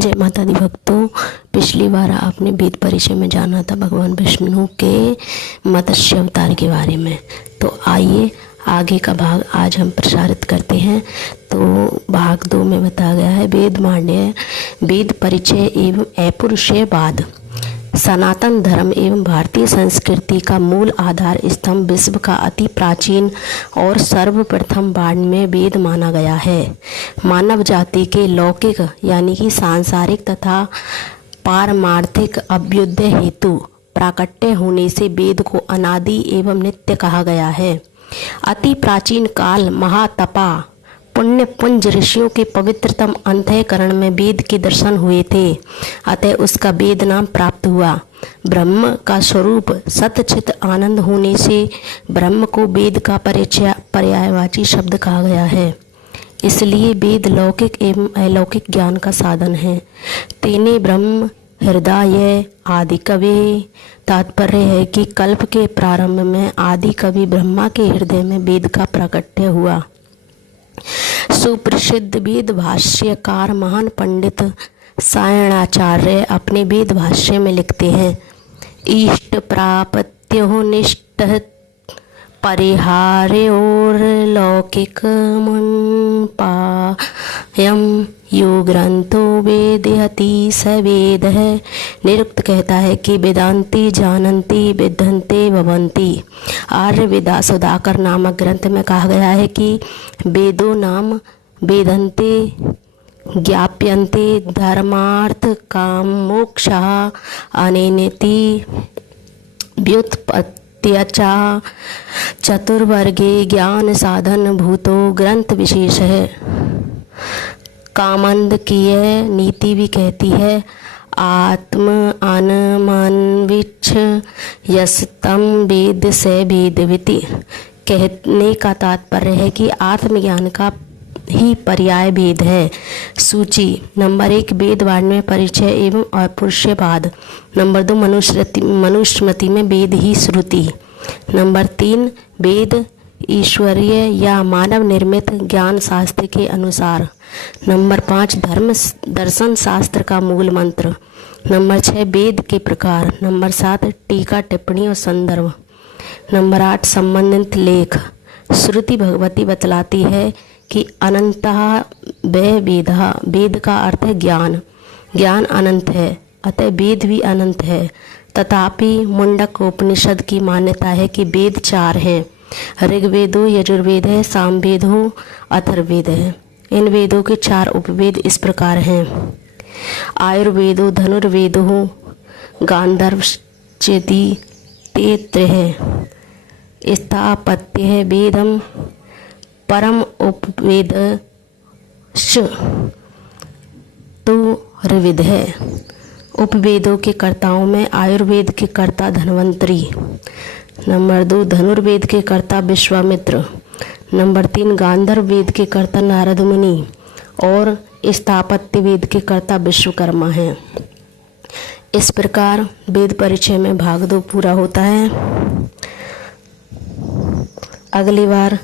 जय माता दी भक्तों, पिछली बार आपने वेद परिचय में जाना था भगवान विष्णु के मत्स्य अवतार के बारे में। तो आइए आगे का भाग आज हम प्रसारित करते हैं। तो भाग 2 में बताया गया है वेद मांड्य, वेद परिचय एवं अपौरुषेयवाद, सनातन धर्म एवं भारतीय संस्कृति का मूल आधार स्तंभ, विश्व का अति प्राचीन और सर्वप्रथम वाङ्मय में वेद माना गया है। मानव जाति के लौकिक यानी कि सांसारिक तथा पारमार्थिक अभ्युदय हेतु प्राकट्य होने से वेद को अनादि एवं नित्य कहा गया है। अति प्राचीन काल महातपा पुण्य पुंज ऋषियों के पवित्रतम अंतःकरण में वेद के दर्शन हुए थे, अतः उसका वेद नाम प्राप्त हुआ। ब्रह्म का स्वरूप सतचित आनंद होने से ब्रह्म को वेद का पर्यायवाची शब्द कहा गया है। इसलिए वेद लौकिक एवं अलौकिक ज्ञान का साधन है। तेने ब्रह्म हृदय आदि कवि, तात्पर्य है कि कल्प के प्रारंभ में आदि कवि ब्रह्मा के हृदय में वेद का प्राकट्य हुआ। सुप्रसिद्ध वेद भाष्यकार महान पंडित सायणाचार्य अपने वेद भाष्य में लिखते हैं, इष्ट प्राप्त्यो निष्ठ परिहार्योर्लौकिक मुन्पायम यो ग्रंथो वेदयति स वेद है। निरुक्त कहता है कि वेदांती जानन्ति विद्धन्ते भवन्ति। आर्य वेदा सुधाकर नामक ग्रंथ में कहा गया है कि वेदो नाम वेदन्ते ज्ञाप्यन्ते धर्मार्थ काम मोक्षः अनेनेति व्युत्पत्त्या चतुर्वर्गे ज्ञान साधन भूतो ग्रंथ विशेष है। कामंद की यह नीति भी कहती है, आत्म अनमन विच्छ यस्तम वेद से वेदविति। कहने का तात्पर्य है कि आत्मज्ञान का ही पर्याय वेद है। सूची नंबर 1 वेद वाङ्मय परिचय एवं अपौरुषेयवाद। नंबर 2 मनुस्मृति में वेद ही श्रुति। नंबर 3 वेद ईश्वरीय या मानव निर्मित ज्ञान शास्त्र के अनुसार। नंबर 5 धर्म दर्शन शास्त्र का मूल मंत्र। नंबर 6 वेद के प्रकार। नंबर 7 टीका टिप्पणी और संदर्भ। नंबर 8 संबंधित लेख। श्रुति भगवती बतलाती है कि अनंतः वह वेदः, वेद का अर्थ है ज्ञान, ज्ञान अनंत है, अतः वेद भी अनंत है। तथापि मुंडक उपनिषद की मान्यता है कि वेद 4 है, ऋग्वेदो यजुर्वेद है, सामवेदो अथर्ववेद है। इन वेदों के 4 उपवेद इस प्रकार हैं, आयुर्वेदो धनुर्वेदो गांधर्व चेति ते त्रयः, स्थापत्य है वेदम परम उपवेद तो ऋविद है। उपवेदों के कर्ताओं में आयुर्वेद के कर्ता धन्वंतरी। नंबर 2 धनुर्वेद के कर्ता विश्वामित्र। नंबर 3 गांधर्व वेद के कर्ता नारद मुनि और स्थापत्य वेद के कर्ता विश्वकर्मा हैं। इस प्रकार वेद परिचय में भाग 2 पूरा होता है। अगली बार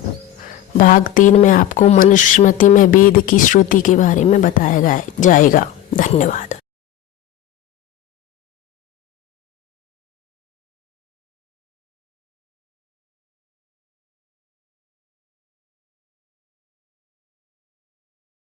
भाग 3 में आपको मनुस्मृति में वेद की श्रुति के बारे में बताया जाएगा। धन्यवाद।